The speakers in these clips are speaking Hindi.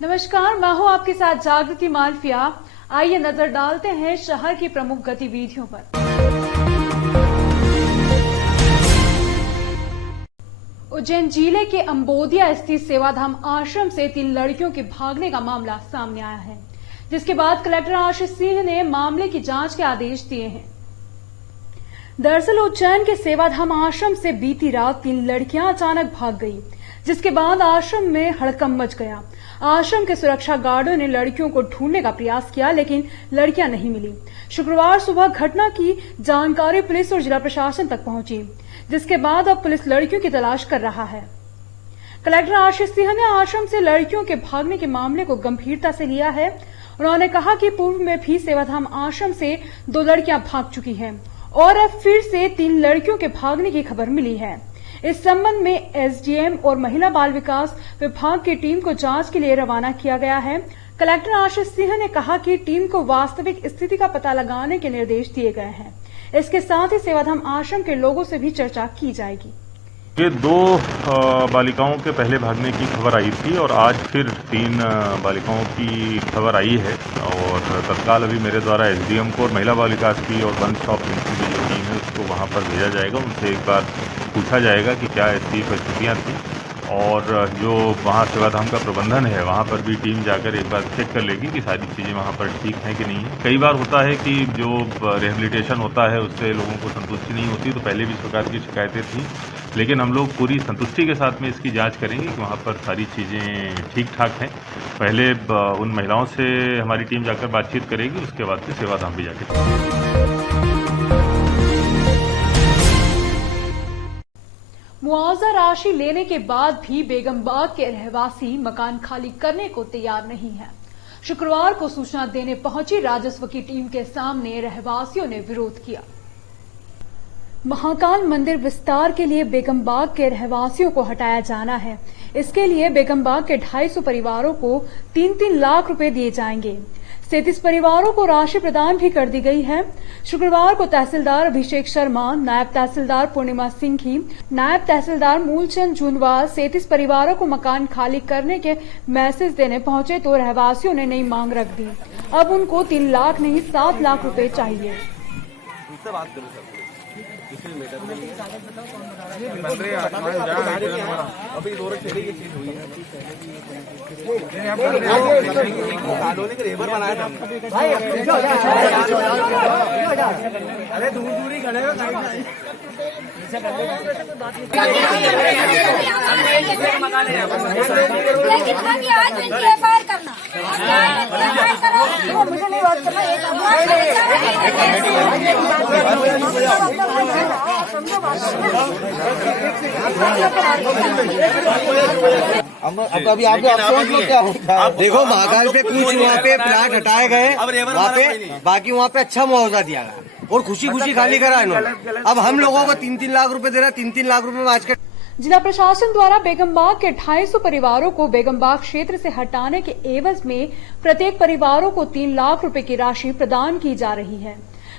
नमस्कार, मैं हूं आपके साथ जागृति मालविया। आइए नजर डालते हैं शहर की प्रमुख गतिविधियों पर। उज्जैन जिले के अंबोदिया स्थित सेवाधाम आश्रम से 3 लड़कियों के भागने का मामला सामने आया है, जिसके बाद कलेक्टर आशीष सिंह ने मामले की जांच के आदेश दिए हैं। दरअसल उज्जैन के सेवाधाम आश्रम से बीती रात 3 लड़कियां अचानक भाग गई, जिसके बाद आश्रम में हड़कंप मच गया। आश्रम के सुरक्षा गार्डों ने लड़कियों को ढूंढने का प्रयास किया, लेकिन लड़कियां नहीं मिली। शुक्रवार सुबह घटना की जानकारी पुलिस और जिला प्रशासन तक पहुंची, जिसके बाद अब पुलिस लड़कियों की तलाश कर रहा है। कलेक्टर आशीष सिंह ने आश्रम से लड़कियों के भागने के मामले को गंभीरता से लिया है। उन्होंने कहा कि पूर्व में भी सेवाधाम आश्रम से 2 लड़कियां भाग चुकी हैं और अब फिर से 3 लड़कियों के भागने की खबर मिली है। इस संबंध में एसडीएम और महिला बाल विकास विभाग की टीम को जांच के लिए रवाना किया गया है। कलेक्टर आशीष सिंह ने कहा कि टीम को वास्तविक स्थिति का पता लगाने के निर्देश दिए गए हैं। इसके साथ ही सेवाधाम आश्रम के लोगों से भी चर्चा की जाएगी। ये 2 बालिकाओं के पहले भागने की खबर आई थी और आज फिर 3 बालिकाओं की खबर आई है और तत्काल अभी मेरे द्वारा एसडीएम को और महिला बाल विकास की और वन स्टॉप सेंटर की जो टीम है उसको वहाँ पर भेजा जाएगा। उनसे एक बार पूछा जाएगा कि क्या ऐसी परिस्थितियाँ थी और जो वहाँ सेवाधाम का प्रबंधन है वहाँ पर भी टीम जाकर एक बार चेक कर लेगी कि सारी चीज़ें वहाँ पर ठीक हैं कि नहीं है। कई बार होता है कि जो रिहेबिलिटेशन होता है उससे लोगों को संतुष्टि नहीं होती, तो पहले भी इस प्रकार की शिकायतें थी, लेकिन हम लोग पूरी संतुष्टि के साथ में इसकी जांच करेंगे कि वहाँ पर सारी चीज़ें ठीक ठाक हैं। पहले उन महिलाओं से हमारी टीम जाकर बातचीत करेगी, उसके बाद फिर सेवाधाम भी जाकर। मुआवजा राशि लेने के बाद भी बेगमबाग के रहवासी मकान खाली करने को तैयार नहीं है। शुक्रवार को सूचना देने पहुंची राजस्व की टीम के सामने रहवासियों ने विरोध किया। महाकाल मंदिर विस्तार के लिए बेगमबाग के रहवासियों को हटाया जाना है। इसके लिए बेगमबाग के 250 परिवारों को 3-3 लाख रुपए दिए जाएंगे। 37 परिवारों को राशि प्रदान भी कर दी गई है। शुक्रवार को तहसीलदार अभिषेक शर्मा, नायब तहसीलदार पूर्णिमा सिंघी, नायब तहसीलदार मूलचंद जूनवाल 37 परिवारों को मकान खाली करने के मैसेज देने पहुंचे तो रहवासियों ने नई मांग रख दी। अब उनको 3 लाख नहीं 7 लाख रुपए चाहिए। अभी अरे दूर ही खड़े हो अभी आप देखो महाकाल पे कुछ वहाँ पे प्लाट हटाए गए, वहाँ पे बाकी वहाँ पे अच्छा मुआवजा दिया गया और खुशी खुशी खाली करा इन्होंने। अब हम लोगों को 3-3 लाख रुपए दे रहा है। 3-3 लाख रुपए में आज के जिला प्रशासन द्वारा बेगमबाग के 250 परिवारों को बेगमबाग क्षेत्र से हटाने के एवज में प्रत्येक परिवारों को 3 लाख रुपए की राशि प्रदान की जा रही है।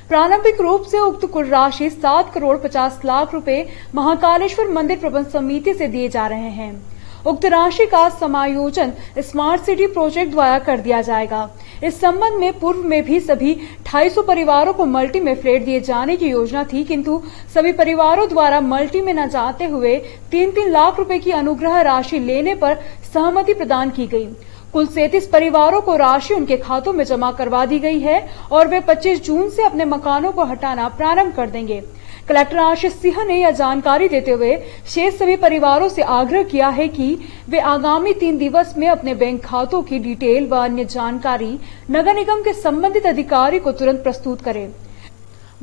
प्रारंभिक रूप से उक्त कुल राशि 7 करोड़ 50 लाख रुपए महाकालेश्वर मंदिर प्रबंध समिति से दिए जा रहे हैं। उक्त राशि का समायोजन स्मार्ट सिटी प्रोजेक्ट द्वारा कर दिया जाएगा। इस संबंध में पूर्व में भी सभी 250 परिवारों को मल्टी में फ्लैट दिए जाने की योजना थी, किंतु सभी परिवारों द्वारा मल्टी में न जाते हुए 3-3 लाख रुपए की अनुग्रह राशि लेने पर सहमति प्रदान की गई। कुल 37 परिवारों को राशि उनके खातों में जमा करवा दी गई है और वे 25 जून से अपने मकानों को हटाना प्रारंभ कर देंगे। कलेक्टर आशीष सिंह ने यह जानकारी देते हुए शेष सभी परिवारों से आग्रह किया है कि वे आगामी 3 दिवस में अपने बैंक खातों की डिटेल व अन्य जानकारी नगर निगम के संबंधित अधिकारी को तुरंत प्रस्तुत करें।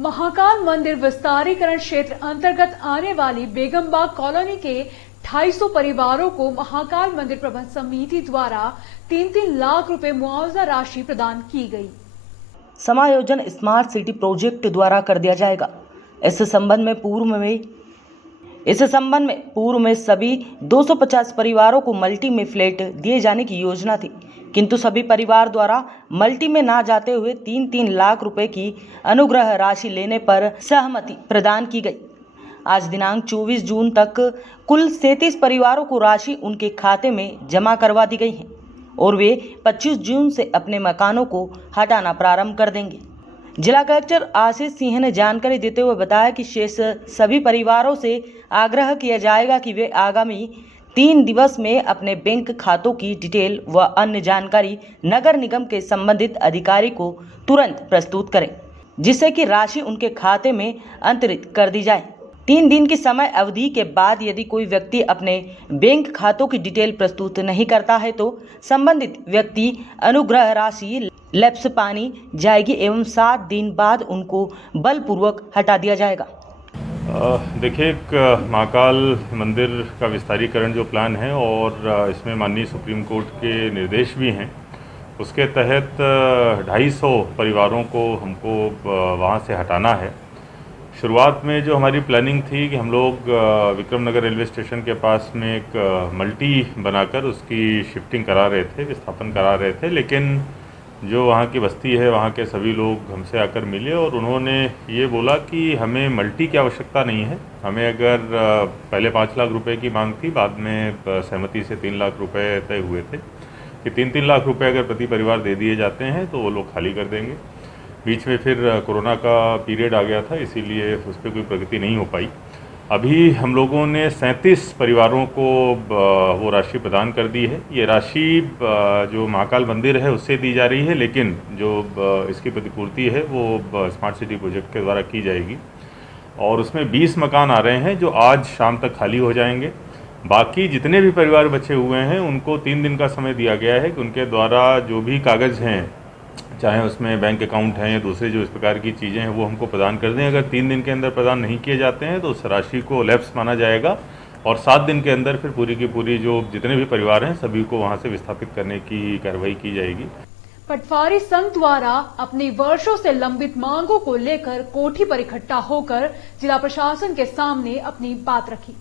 महाकाल मंदिर विस्तारीकरण क्षेत्र अंतर्गत आने वाली बेगमबाग कॉलोनी के 250 परिवारों को महाकाल मंदिर प्रबंध समिति द्वारा 3-3 लाख रुपए मुआवजा राशि प्रदान की गई। समायोजन स्मार्ट सिटी प्रोजेक्ट द्वारा कर दिया जाएगा। इस संबंध में पूर्व में सभी 250 परिवारों को मल्टी में फ्लैट दिए जाने की योजना थी, किंतु सभी परिवार द्वारा मल्टी में ना जाते हुए 3-3 लाख रुपए की अनुग्रह राशि लेने पर सहमति प्रदान की गई। आज दिनांक 24 जून तक कुल 37 परिवारों को राशि उनके खाते में जमा करवा दी गई है और वे 25 जून से अपने मकानों को हटाना प्रारंभ कर देंगे। जिला कलेक्टर आशीष सिंह ने जानकारी देते हुए बताया कि शेष सभी परिवारों से आग्रह किया जाएगा कि वे आगामी 3 दिवस में अपने बैंक खातों की डिटेल व अन्य जानकारी नगर निगम के संबंधित अधिकारी को तुरंत प्रस्तुत करें, जिससे कि राशि उनके खाते में अंतरित कर दी जाए। 3 दिन की समय अवधि के बाद यदि कोई व्यक्ति अपने बैंक खातों की डिटेल प्रस्तुत नहीं करता है तो संबंधित व्यक्ति अनुग्रह राशि लैप्स पानी जाएगी एवं 7 दिन बाद उनको बलपूर्वक हटा दिया जाएगा। देखिए, एक महाकाल मंदिर का विस्तारीकरण जो प्लान है और इसमें माननीय सुप्रीम कोर्ट के निर्देश भी हैं, उसके तहत 250 परिवारों को हमको वहाँ से हटाना है। शुरुआत में जो हमारी प्लानिंग थी कि हम लोग विक्रम नगर रेलवे स्टेशन के पास में एक मल्टी बनाकर उसकी शिफ्टिंग करा रहे थे, विस्थापन करा रहे थे, लेकिन जो वहाँ की बस्ती है वहाँ के सभी लोग हमसे आकर मिले और उन्होंने ये बोला कि हमें मल्टी की आवश्यकता नहीं है। हमें अगर पहले 5 लाख रुपए की मांग थी, बाद में सहमति से 3 लाख रुपए तय हुए थे कि 3-3 लाख रुपए अगर प्रति परिवार दे दिए जाते हैं तो वो लोग खाली कर देंगे। बीच में फिर कोरोना का पीरियड आ गया था, इसीलिए उस पर कोई प्रगति नहीं हो पाई। अभी हम लोगों ने 37 परिवारों को वो राशि प्रदान कर दी है। ये राशि जो महाकाल मंदिर है उससे दी जा रही है, लेकिन जो इसकी प्रतिपूर्ति है वो स्मार्ट सिटी प्रोजेक्ट के द्वारा की जाएगी और उसमें 20 मकान आ रहे हैं जो आज शाम तक खाली हो जाएंगे। बाकी जितने भी परिवार बचे हुए हैं उनको 3 दिन का समय दिया गया है कि उनके द्वारा जो भी कागज़ हैं, चाहे उसमें बैंक अकाउंट हैं या दूसरे जो इस प्रकार की चीज़ें हैं, वो हमको प्रदान कर दें। अगर 3 दिन के अंदर प्रदान नहीं किए जाते हैं तो उस राशि को लैप्स माना जाएगा और 7 दिन के अंदर फिर पूरी की पूरी जो जितने भी परिवार हैं सभी को वहाँ से विस्थापित करने की कार्रवाई की जाएगी। पटवारी संघ द्वारा अपनी वर्षों से लंबित मांगों को लेकर कोठी पर इकट्ठा होकर जिला प्रशासन के सामने अपनी बात रखी।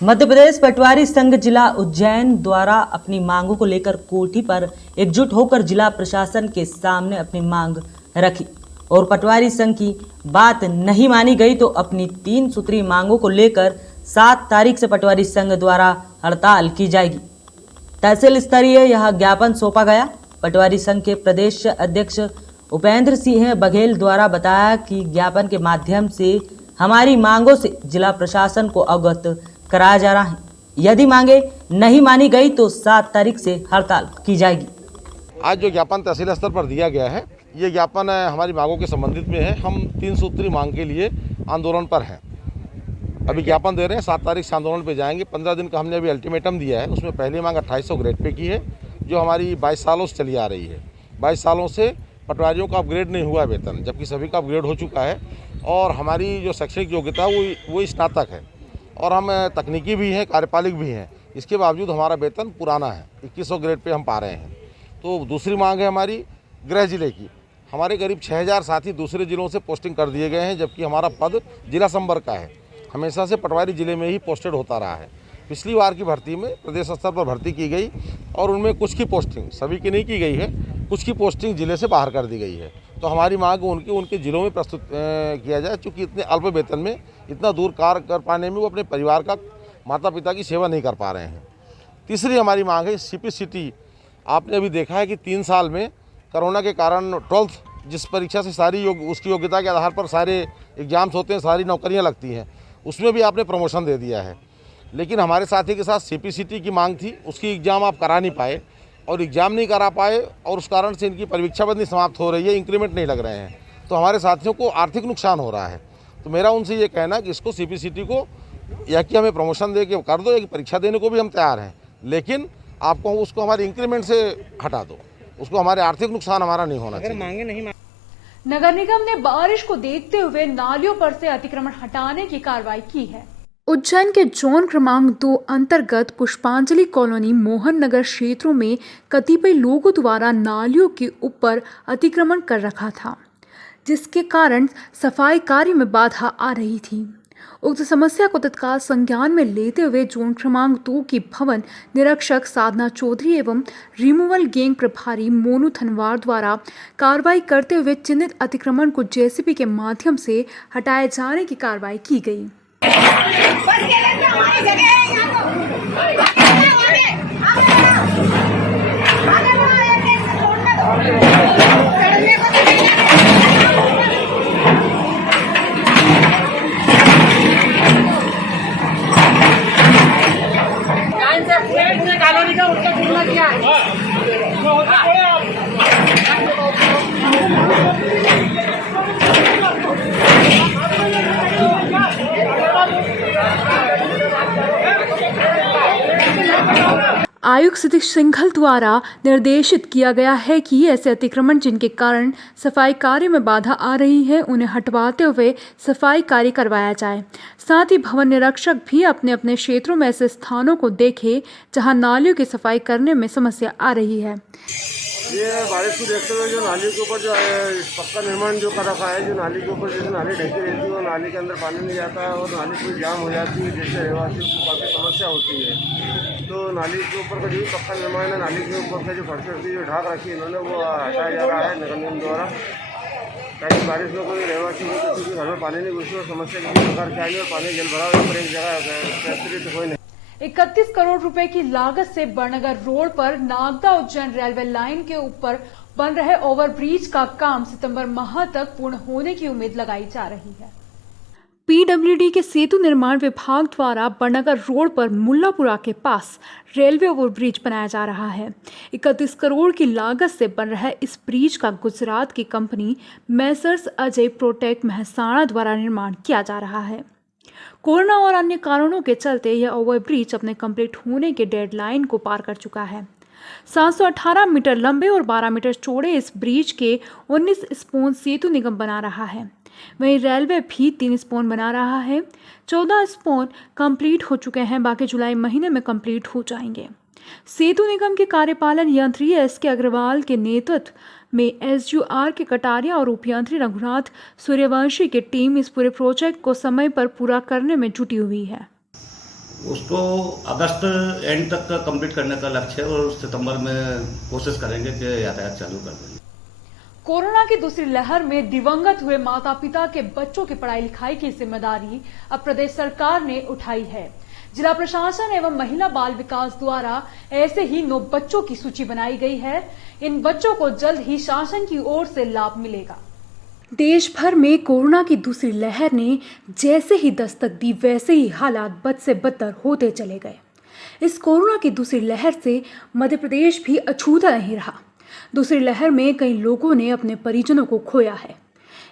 मध्य प्रदेश पटवारी संघ जिला उज्जैन द्वारा अपनी मांगों को लेकर कोठी पर एकजुट होकर जिला प्रशासन के सामने अपनी मांग रखी और पटवारी संघ की बात नहीं मानी गई तो अपनी 3 सूत्री मांगों को लेकर 7 तारीख से पटवारी संघ द्वारा हड़ताल की जाएगी। तहसील स्तरीय यह ज्ञापन सौंपा गया। पटवारी संघ के प्रदेश अध्यक्ष उपेंद्र सिंह बघेल द्वारा बताया कि ज्ञापन के माध्यम से हमारी मांगों से जिला प्रशासन को अवगत कराया जा रहा है। यदि मांगे नहीं मानी गई तो 7 तारीख से हड़ताल की जाएगी। आज जो ज्ञापन तहसील स्तर पर दिया गया है, ये ज्ञापन हमारी मांगों के संबंधित में है। हम 3 सूत्री मांग के लिए आंदोलन पर हैं। अभी ज्ञापन दे रहे हैं, 7 तारीख से आंदोलन पे जाएंगे। 15 दिन का हमने अभी अल्टीमेटम दिया है। उसमें पहली मांग 2800 ग्रेड पे की है, जो हमारी 22 सालों से चली आ रही है। 22 सालों से पटवारियों का अपग्रेड नहीं हुआ वेतन, जबकि सभी का अपग्रेड हो चुका है और हमारी जो शैक्षणिक योग्यता वो स्नातक है और हम तकनीकी भी हैं, कार्यपालिक भी हैं। इसके बावजूद हमारा वेतन पुराना है, 2100 ग्रेड पे हम पा रहे हैं। तो दूसरी मांग है हमारी गृह जिले की। हमारे करीब 6000 साथी दूसरे जिलों से पोस्टिंग कर दिए गए हैं, जबकि हमारा पद जिला संपर्क का है। हमेशा से पटवारी जिले में ही पोस्टेड होता रहा है। पिछली बार की भर्ती में प्रदेश स्तर पर भर्ती की गई और उनमें कुछ की पोस्टिंग, सभी की नहीं की गई है, कुछ की पोस्टिंग जिले से बाहर कर दी गई है। तो हमारी मांग उनके जिलों में प्रस्तुत किया जाए, चूँकि इतने अल्प वेतन में इतना दूर कार्य कर पाने में वो अपने परिवार का, माता पिता की सेवा नहीं कर पा रहे हैं। तीसरी हमारी मांग है सीपी सिटी। आपने अभी देखा है कि 3 साल में कोरोना के कारण 12th जिस परीक्षा से सारी उसकी योग्यता के आधार पर सारे एग्जाम्स होते हैं, सारी नौकरियां लगती हैं, उसमें भी आपने प्रमोशन दे दिया है। लेकिन हमारे साथी के साथ सीपीसीटी की मांग थी, उसकी एग्ज़ाम आप करा नहीं पाए और एग्ज़ाम नहीं करा पाए और उस कारण से इनकी परीक्षा बंदी समाप्त हो रही है, इंक्रीमेंट नहीं लग रहे हैं। तो हमारे साथियों को आर्थिक नुकसान हो रहा है। तो मेरा उनसे ये कहना कि इसको सीपीसीटी को या कि हमें प्रमोशन दे के कर दो, या परीक्षा देने को भी हम तैयार हैं, लेकिन आपको उसको हमारे इंक्रीमेंट से हटा दो, उसको हमारे आर्थिक नुकसान हमारा नहीं होना चाहिए। नगर निगम ने बारिश को देखते हुए नालियों पर से अतिक्रमण हटाने की कार्रवाई की है। उज्जैन के जोन क्रमांक 2 अंतर्गत पुष्पांजलि कॉलोनी मोहन नगर क्षेत्रों में कतिपय लोगों द्वारा नालियों के ऊपर अतिक्रमण कर रखा था, जिसके कारण सफाई कार्य में बाधा आ रही थी। उक्त समस्या को तत्काल संज्ञान में लेते हुए जोन क्रमांक 2 की भवन निरीक्षक साधना चौधरी एवं रिमूवल गैंग प्रभारी मोनू थनवार द्वारा कार्रवाई करते हुए चिन्हित अतिक्रमण को जेसीबी के माध्यम से हटाए जाने की कार्रवाई की गई। कॉलोनी का उसका जुड़ना क्या है? आयुक्त सतीश सिंघल द्वारा निर्देशित किया गया है कि ऐसे अतिक्रमण जिनके कारण सफाई कार्य में बाधा आ रही है उन्हें हटवाते हुए सफाई कार्य करवाया जाए। साथ ही भवन निरीक्षक भी अपने अपने क्षेत्रों में ऐसे स्थानों को देखे जहां नालियों की सफाई करने में समस्या आ रही है। ये बारिश को देखते हुए जो नाली के ऊपर जो पक्का निर्माण जो कर रखा है, जो नाली के ऊपर जैसे नाली ढकी रहती है वो नाली के अंदर पानी नहीं जाता है और नाली पूरी जाम हो जाती है, जिससे रहवासियों को काफ़ी समस्या होती है। तो नाली के ऊपर का जो पक्का निर्माण है, नाली के ऊपर का जो फर्श जो ढाक रखी है इन्होंने वो हटाया जा रहा है नगर निगम द्वारा, ताकि बारिश में कोई रहवासी को किसी के घर में पानी नहीं घुसे और समस्या किसी प्रकार की आई और पानी जल भरा पर एक जगह फैसिलिटी कोई नहीं। 31 करोड़ रुपए की लागत से बड़नगर रोड पर नागदा उज्जैन रेलवे लाइन के ऊपर बन रहे ओवरब्रिज का काम सितंबर माह तक पूर्ण होने की उम्मीद लगाई जा रही है। पीडब्ल्यूडी के सेतु निर्माण विभाग द्वारा बड़नगर रोड पर मुल्लापुरा के पास रेलवे ओवरब्रिज बनाया जा रहा है। 31 करोड़ की लागत से बन रहा इस ब्रिज का गुजरात की company messrs Ajay protect Mehsana द्वारा निर्माण किया जा रहा है। कोरोना और अन्य कारणों के चलते यह ओवरब्रिज अपने कंप्लीट होने के डेडलाइन को पार कर चुका है। 718 मीटर लंबे और 12 मीटर चौड़े इस ब्रिज के 19 स्पोन सेतु निगम बना रहा है। वहीं रेलवे भी 3 स्पोन बना रहा है। 14 स्पोन कंप्लीट हो चुके हैं, बाकी जुलाई महीने में कंप्लीट हो जाएंगे। सेतु निगम के कार्यपालन यंत्री एस.के. अग्रवाल के नेतृत्व में SUR के कटारिया और उपयंत्री रघुनाथ सूर्यवंशी की टीम इस पूरे प्रोजेक्ट को समय पर पूरा करने में जुटी हुई है। उसको अगस्त एंड तक कंप्लीट करने का लक्ष्य है और सितंबर में कोशिश करेंगे कि यातायात चालू कर देंगे। कोरोना की दूसरी लहर में दिवंगत हुए माता पिता के बच्चों की पढ़ाई लिखाई की जिम्मेदारी अब प्रदेश सरकार ने उठाई है। जिला प्रशासन एवं महिला बाल विकास द्वारा ऐसे ही 9 बच्चों की सूची बनाई गई है। इन बच्चों को जल्द ही शासन की ओर से लाभ मिलेगा। देश भर में कोरोना की दूसरी लहर ने जैसे ही दस्तक दी वैसे ही हालात बद से बदतर होते चले गए। इस कोरोना की दूसरी लहर से मध्य प्रदेश भी अछूता नहीं रहा। दूसरी लहर में कई लोगों ने अपने परिजनों को खोया है।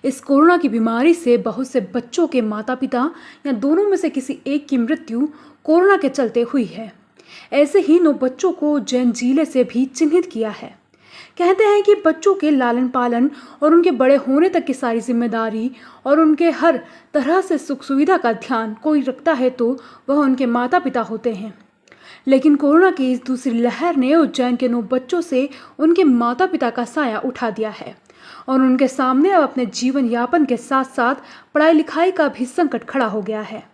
इस कोरोना की बीमारी से बहुत से बच्चों के माता पिता या दोनों में से किसी एक की मृत्यु कोरोना के चलते हुई है। ऐसे ही 9 बच्चों को उज्जैन जिले से भी चिन्हित किया है। कहते हैं कि बच्चों के लालन पालन और उनके बड़े होने तक की सारी जिम्मेदारी और उनके हर तरह से सुख सुविधा का ध्यान कोई रखता है तो वह उनके माता पिता होते हैं। लेकिन कोरोना की इस दूसरी लहर ने उज्जैन के 9 बच्चों से उनके माता पिता का साया उठा दिया है और उनके सामने अब अपने जीवन यापन के साथ साथ पढ़ाई लिखाई का भी संकट खड़ा हो गया है।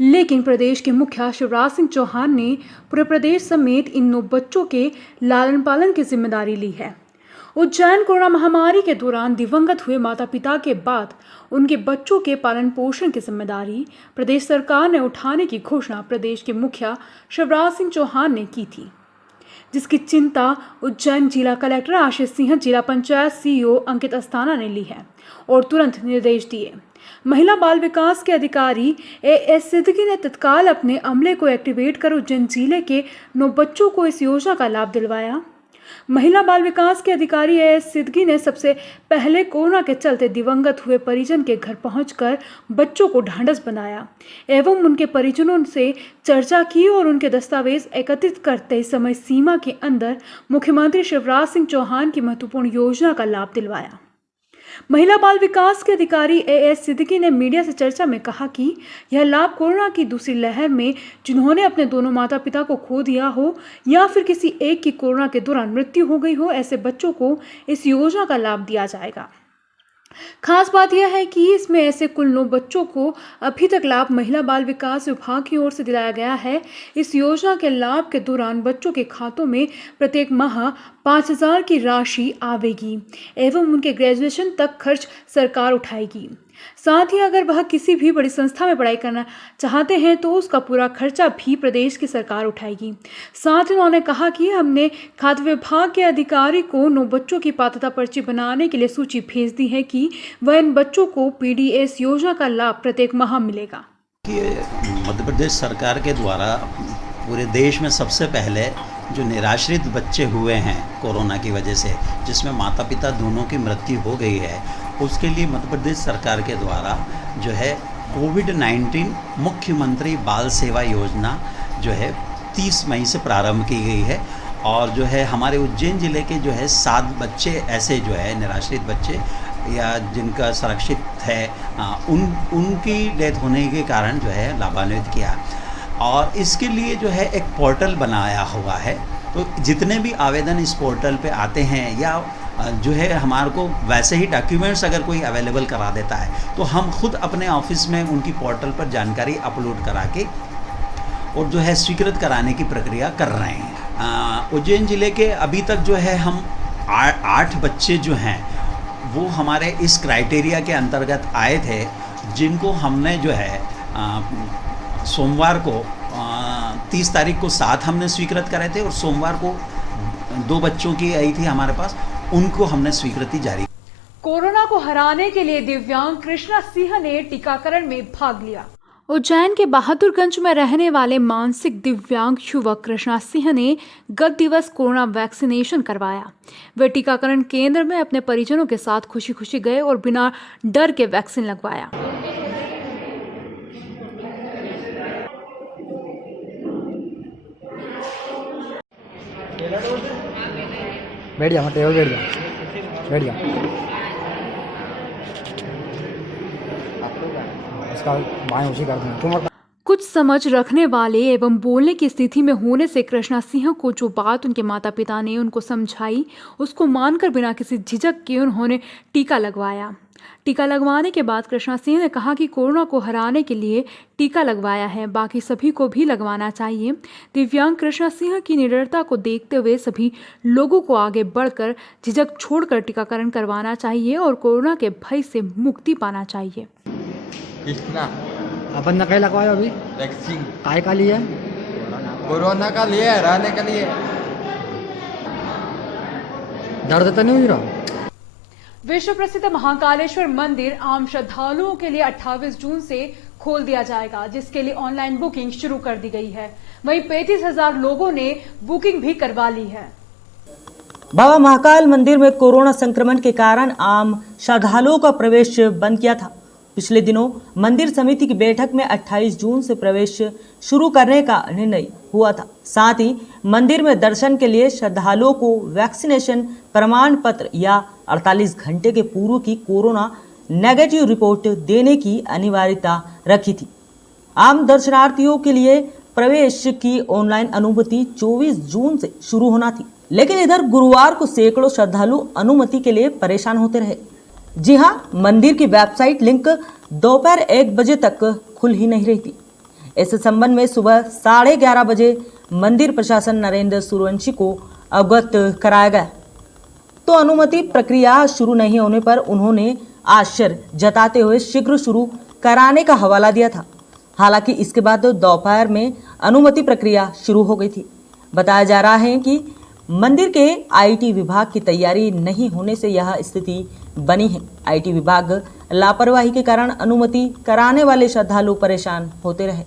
लेकिन प्रदेश के मुखिया शिवराज सिंह चौहान ने पूरे प्रदेश समेत इन 9 बच्चों के लालन पालन की जिम्मेदारी ली है। उज्जैन कोरोना महामारी के दौरान दिवंगत हुए माता पिता के बाद उनके बच्चों के पालन पोषण की जिम्मेदारी प्रदेश सरकार ने उठाने की घोषणा प्रदेश के मुखिया शिवराज सिंह चौहान ने की थी, जिसकी चिंता उज्जैन जिला कलेक्टर आशीष सिंह, जिला पंचायत CEO अंकित अस्थाना ने ली है और तुरंत निर्देश दिए। महिला बाल विकास के अधिकारी AS सिद्दीकी ने तत्काल अपने अमले को एक्टिवेट कर उज्जैन जिले के 9 बच्चों को इस योजना का लाभ दिलवाया। महिला बाल विकास के अधिकारी AS सिद्दीकी ने सबसे पहले कोरोना के चलते दिवंगत हुए परिजन के घर पहुंचकर बच्चों को ढांढस बनाया एवं उनके परिजनों से चर्चा की और उनके दस्तावेज एकत्रित करते समय सीमा के अंदर मुख्यमंत्री शिवराज सिंह चौहान की महत्वपूर्ण योजना का लाभ दिलवाया। महिला बाल विकास के अधिकारी AS सिद्दीकी ने मीडिया से चर्चा में कहा कि यह लाभ कोरोना की दूसरी लहर में जिन्होंने अपने दोनों माता पिता को खो दिया हो या फिर किसी एक की कोरोना के दौरान मृत्यु हो गई हो, ऐसे बच्चों को इस योजना का लाभ दिया जाएगा। खास बात यह है कि इसमें ऐसे कुल 9 बच्चों को अभी तक लाभ महिला बाल विकास विभाग की ओर से दिलाया गया है। इस योजना के लाभ के दौरान बच्चों के खातों में प्रत्येक माह 5,000 की राशि आवेगी एवं उनके ग्रेजुएशन तक खर्च सरकार उठाएगी। साथ ही अगर वह किसी भी बड़ी संस्था में पढ़ाई करना चाहते हैं तो उसका पूरा खर्चा भी प्रदेश की सरकार उठाएगी। साथ ही उन्होंने कहा कि हमने खाद्य विभाग के अधिकारी को 9 बच्चों की पात्रता पर्ची बनाने के लिए सूची भेज दी है कि वह इन बच्चों को पीडीएस योजना का लाभ प्रत्येक माह मिलेगा। मध्य प्रदेश सरकार के द्वारा पूरे देश में सबसे पहले जो निराश्रित बच्चे हुए हैं कोरोना की वजह से, जिसमें माता पिता दोनों की मृत्यु हो गई है, उसके लिए मध्य प्रदेश सरकार के द्वारा जो है कोविड-19 मुख्यमंत्री बाल सेवा योजना जो है 30 मई से प्रारंभ की गई है। और जो है हमारे उज्जैन ज़िले के जो है 7 बच्चे ऐसे जो है निराश्रित बच्चे या जिनका सुरक्षित है उनकी डेथ होने के कारण जो है लाभान्वित किया। और इसके लिए जो है एक पोर्टल बनाया हुआ है, तो जितने भी आवेदन इस पोर्टल पे आते हैं या जो है हमारे को वैसे ही डॉक्यूमेंट्स अगर कोई अवेलेबल करा देता है तो हम खुद अपने ऑफिस में उनकी पोर्टल पर जानकारी अपलोड करा के और जो है स्वीकृत कराने की प्रक्रिया कर रहे हैं। उज्जैन ज़िले के अभी तक जो है हम 8 बच्चे जो हैं वो हमारे इस क्राइटेरिया के अंतर्गत आए थे, जिनको हमने जो है सोमवार को 30 तारीख को 7 हमने स्वीकृत कराए थे और सोमवार को 2 बच्चों की आई थी हमारे पास, उनको हमने स्वीकृति जारी। कोरोना को हराने के लिए दिव्यांग कृष्णा सिंह ने टीकाकरण में भाग लिया। उज्जैन के बहादुरगंज में रहने वाले मानसिक दिव्यांग युवक कृष्णा सिंह ने गत दिवस कोरोना वैक्सीनेशन करवाया। वे टीकाकरण केंद्र में अपने परिजनों के साथ खुशी खुशी गए और बिना डर के वैक्सीन लगवाया। बैठ जा, टेबल बैठ जा। इसका बाएं उसी कर दें। कुछ समझ रखने वाले एवं बोलने की स्थिति में होने से कृष्णा सिंह को जो बात उनके माता पिता ने उनको समझाई उसको मानकर बिना किसी झिझक के उन्होंने टीका लगवाया। टीका लगवाने के बाद कृष्णा सिंह ने कहा कि कोरोना को हराने के लिए टीका लगवाया है, बाकी सभी को भी लगवाना चाहिए। दिव्यांग कृष्णा सिंह की निडरता को देखते हुए सभी लोगों को आगे बढ़कर झिझक छोड़कर टीकाकरण करवाना चाहिए और कोरोना के भय से मुक्ति पाना चाहिए। कितना अपन ने क्या लगवाया अभी? वैक्सीन काय का लिए? कोरोना का लिए, हराने के लिए। दर्द तो नहीं हो रहा? विश्व प्रसिद्ध महाकालेश्वर मंदिर आम श्रद्धालुओं के लिए 28 जून से खोल दिया जाएगा, जिसके लिए ऑनलाइन बुकिंग शुरू कर दी गई है। वहीं 35,000 लोगों ने बुकिंग भी करवा ली है। बाबा महाकाल मंदिर में कोरोना संक्रमण के कारण आम श्रद्धालुओं का प्रवेश बंद किया था। पिछले दिनों मंदिर समिति की बैठक में 28 जून से प्रवेश शुरू करने का निर्णय हुआ था। साथ ही मंदिर में दर्शन के लिए श्रद्धालुओं को वैक्सीनेशन प्रमाण पत्र या 48 घंटे के पूर्व की कोरोना नेगेटिव रिपोर्ट देने की अनिवार्यता रखी थी। आम दर्शनार्थियों के लिए प्रवेश की ऑनलाइन अनुमति 24 जून से शुरू होना थी, लेकिन इधर गुरुवार को सैकड़ों श्रद्धालु अनुमति के लिए परेशान होते रहे। जी हां, मंदिर की वेबसाइट लिंक दोपहर 1 बजे तक खुल ही नहीं रही थी। इस संबंध में सुबह 11:30 बजे मंदिर प्रशासन नरेंद्र सूर्यवंशी को अवगत कराया गया, तो अनुमति प्रक्रिया शुरू नहीं होने पर उन्होंने आश्चर्य जताते हुए शीघ्र शुरू कराने का हवाला दिया था। हालांकि इसके बाद दोपहर में अनुमति प्रक्रिया शुरू हो गई थी। बताया जा रहा है कि मंदिर के आईटी विभाग की तैयारी नहीं होने से यह स्थिति बनी है। आईटी विभाग लापरवाही के कारण अनुमति कराने वाले श्रद्धालु परेशान होते रहे।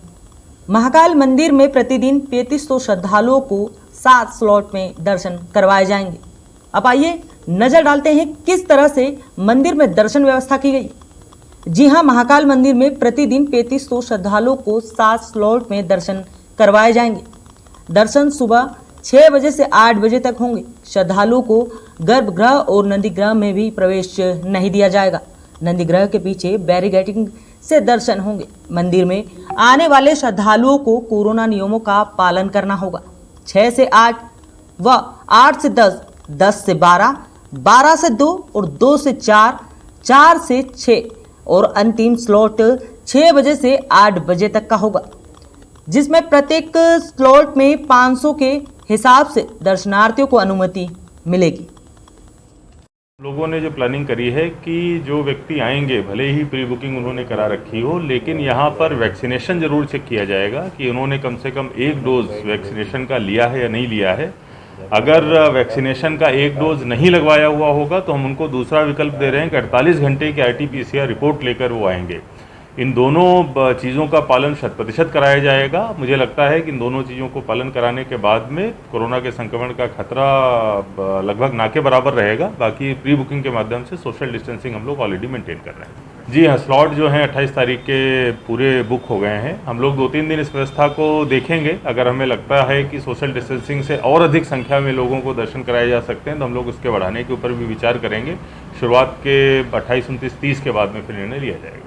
महाकाल मंदिर में प्रतिदिन 3500 श्रद्धालुओं को 7 स्लॉट में दर्शन करवाए जाएंगे। अब आइए नजर डालते हैं किस तरह से मंदिर में दर्शन व्यवस्था की गई। जी हां, महाकाल मंदिर में प्रतिदिन 3500 श्रद्धालुओं को 7 स्लॉट में दर्शन करवाए जाएंगे। दर्शन सुबह 6 बजे से 8 बजे तक होंगे। श्रद्धालुओं को गर्भगृह और नंदीगृह में भी प्रवेश नहीं दिया जाएगा। नंदीगृह के पीछे बैरिकेडिंग से दर्शन होंगे। मंदिर में आने वाले श्रद्धालुओं को कोरोना नियमों का पालन करना होगा। 6 से 8 व 8 से 10, 10 से 12, 12 से 2 और 2 से 4 4 से 6 और अंतिम स्लॉट 6 बजे से 8 बजे तक का होगा, जिसमें प्रत्येक स्लॉट में 500 के हिसाब से दर्शनार्थियों को अनुमति मिलेगी। लोगों ने जो प्लानिंग करी है कि जो व्यक्ति आएंगे भले ही प्री बुकिंग उन्होंने करा रखी हो, लेकिन यहाँ पर वैक्सीनेशन जरूर चेक किया जाएगा कि उन्होंने कम से कम 1 डोज वैक्सीनेशन का लिया है या नहीं लिया है। अगर वैक्सीनेशन का 1 डोज नहीं लगवाया हुआ होगा तो हम उनको दूसरा विकल्प दे रहे हैं कि 48 घंटे की RT-PCR रिपोर्ट लेकर वो आएंगे। इन दोनों चीज़ों का पालन 100% कराया जाएगा। मुझे लगता है कि इन दोनों चीज़ों को पालन कराने के बाद में कोरोना के संक्रमण का खतरा लगभग ना के बराबर रहेगा। बाकी प्री बुकिंग के माध्यम से सोशल डिस्टेंसिंग हम लोग ऑलरेडी मेंटेन कर रहे हैं। जी हाँ, स्लॉट जो हैं 28 तारीख के पूरे बुक हो गए हैं। हम लोग 2-3 दिन इस व्यवस्था को देखेंगे। अगर हमें लगता है कि सोशल डिस्टेंसिंग से और अधिक संख्या में लोगों को दर्शन कराए जा सकते हैं तो हम लोग उसके बढ़ाने के ऊपर भी विचार करेंगे। शुरुआत के 28, 29, 30 के बाद में फिर निर्णय लिया जाएगा।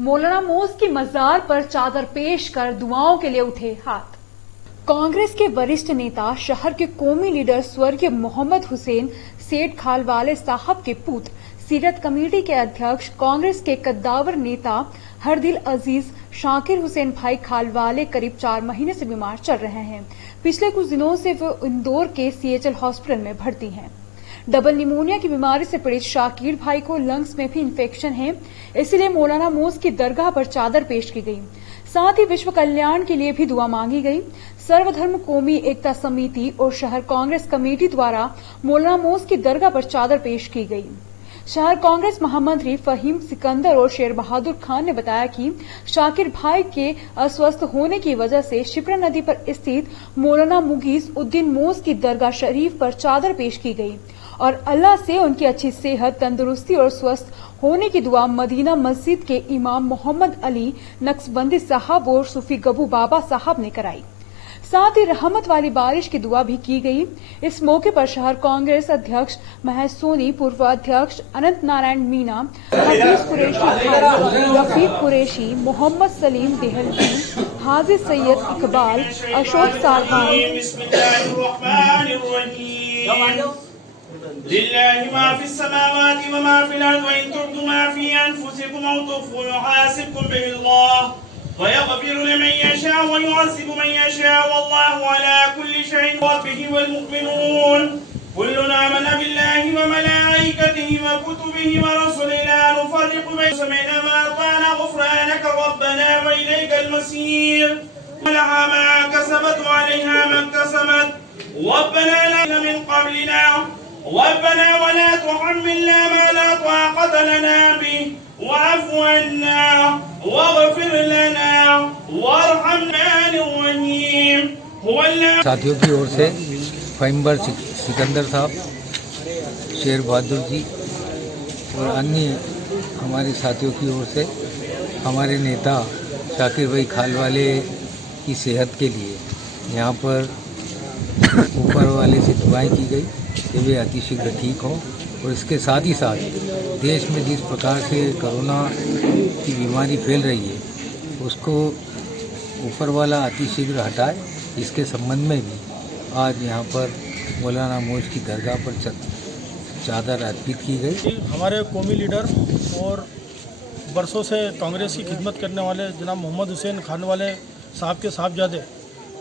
मौलाना मोस की मजार पर चादर पेश कर दुआओं के लिए उठे हाथ। कांग्रेस के वरिष्ठ नेता, शहर के कौमी लीडर स्वर्गीय मोहम्मद हुसैन सेठ खालवाले साहब के पुत्र, सीरत कमेटी के अध्यक्ष, कांग्रेस के कद्दावर नेता हरदिल अजीज शाकिर हुसैन भाई खालवाले करीब 4 महीने से बीमार चल रहे हैं। पिछले कुछ दिनों से वो इंदौर के CHL हॉस्पिटल में भर्ती हैं। डबल निमोनिया की बीमारी से पीड़ित शाकिर भाई को लंग्स में भी इन्फेक्शन है, इसलिए मौलाना मोस की दरगाह पर चादर पेश की गई। साथ ही विश्व कल्याण के लिए भी दुआ मांगी गई। सर्वधर्म कौमी एकता समिति और शहर कांग्रेस कमेटी द्वारा मौलाना मोस की दरगाह पर चादर पेश की गई। शहर कांग्रेस महामंत्री फहीम सिकंदर और शेर बहादुर खान ने बताया कि शाकिर भाई के अस्वस्थ होने की वजह से शिप्रा नदी पर स्थित मौलाना मुगीज उद्दीन मोस की दरगाह शरीफ पर चादर पेश की गई और अल्लाह से उनकी अच्छी सेहत, तंदुरुस्ती और स्वस्थ होने की दुआ मदीना मस्जिद के इमाम मोहम्मद अली नक्शबंदी साहब और सूफी गबू बाबा साहब ने कराई। साथ ही रहमत वाली बारिश की दुआ भी की गई। इस मौके पर शहर कांग्रेस अध्यक्ष महेश सोनी, पूर्व अध्यक्ष अनंत नारायण मीना, हफीज कुरैशी, रफीक कुरैशी, मोहम्मद सलीम देहलवी, हाजी सैयद इकबाल, अशोक साहबान, लिल्लाहि मा फिस समावाति व मा फिल अर्द व इन तुब्दू मा फी अनफुसिकुम औ तुख्फूहु युहासिबकुम बिहिल्लाह व यग़फिरु लिमन यशा व युअज़्ज़िबु मन यशा वल्लाहु अला कुल्ली शैइन बिही वल मुमिनून कुल्लुन आमना बिल्लाहि व मलाइकतिहि व कुतुबिहि व रुसुलिहि ला नुफर्रिqu बैन समिअना व अताअना गुफ़रानक रब्बना व इलैकल मसीर लहा मा कसबत व अलैहा मा इक्तसबत रब्बना ला मिन क़ब्लिना रब्बना वला तुहम्मिलना मा ला ताक़त लना बिहि वाफ़ अन्ना वग़फ़िर लना वरहमना रहीम। साथियों की ओर से फहीम सिकंदर साहब, शेर बहादुर जी और अन्य हमारे साथियों की ओर से हमारे नेता शाकिर भाई खालवाले की सेहत के लिए यहाँ पर ऊपर वाले से दुआएं की गई कि वे अतिशीघ्र ठीक हों और इसके साथ ही साथ देश में जिस प्रकार से कोरोना की बीमारी फैल रही है उसको ऊपर वाला अतिशीघ्र हटाए, इसके संबंध में भी आज यहाँ पर मौलाना मोस की दरगाह पर चादर अर्पित की गई। हमारे कौमी लीडर और बरसों से कांग्रेस की खिदमत करने वाले जनाब मोहम्मद हुसैन खानवाले साहब के साहबजादे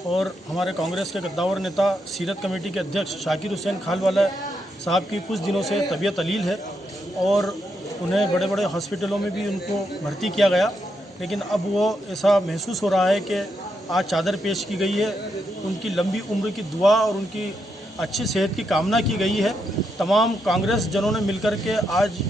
और हमारे कांग्रेस के कद्दावर नेता सीरत कमेटी के अध्यक्ष शाकिर हुसैन खालवाला साहब की कुछ दिनों से तबीयत अलील है और उन्हें बड़े बड़े हॉस्पिटलों में भी उनको भर्ती किया गया, लेकिन अब वो ऐसा महसूस हो रहा है कि आज चादर पेश की गई है। उनकी लंबी उम्र की दुआ और उनकी अच्छी सेहत की कामना की गई है। तमाम कांग्रेस जनों ने मिलकर के आज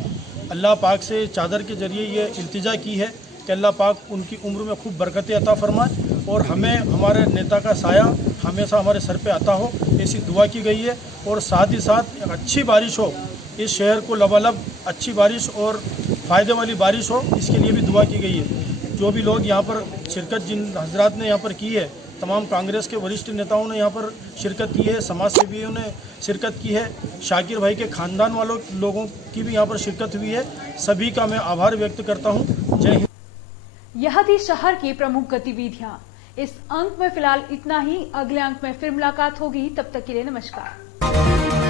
अल्लाह पाक से चादर के ज़रिए ये इल्तिजा की है कि अल्लाह पाक उनकी उम्र में खूब बरकतें अता फरमाए और हमें हमारे नेता का साया हमेशा हमारे सर पे आता हो, ऐसी दुआ की गई है। और साथ ही साथ एक अच्छी बारिश हो, इस शहर को लबालब अच्छी बारिश और फ़ायदे वाली बारिश हो, इसके लिए भी दुआ की गई है। जो भी लोग यहाँ पर शिरकत जिन हजरात ने यहाँ पर की है, तमाम कांग्रेस के वरिष्ठ नेताओं ने यहाँ पर शिरकत की है, समाज सेवियों ने शिरकत की है, शाकिर भाई के ख़ानदान वालों लोगों की भी यहाँ पर शिरकत हुई है। सभी का मैं आभार व्यक्त करता हूँ। जय हिंद। यह थी शहर की प्रमुख गतिविधियां। इस अंक में फिलहाल इतना ही। अगले अंक में फिर मुलाकात होगी, तब तक के लिए नमस्कार।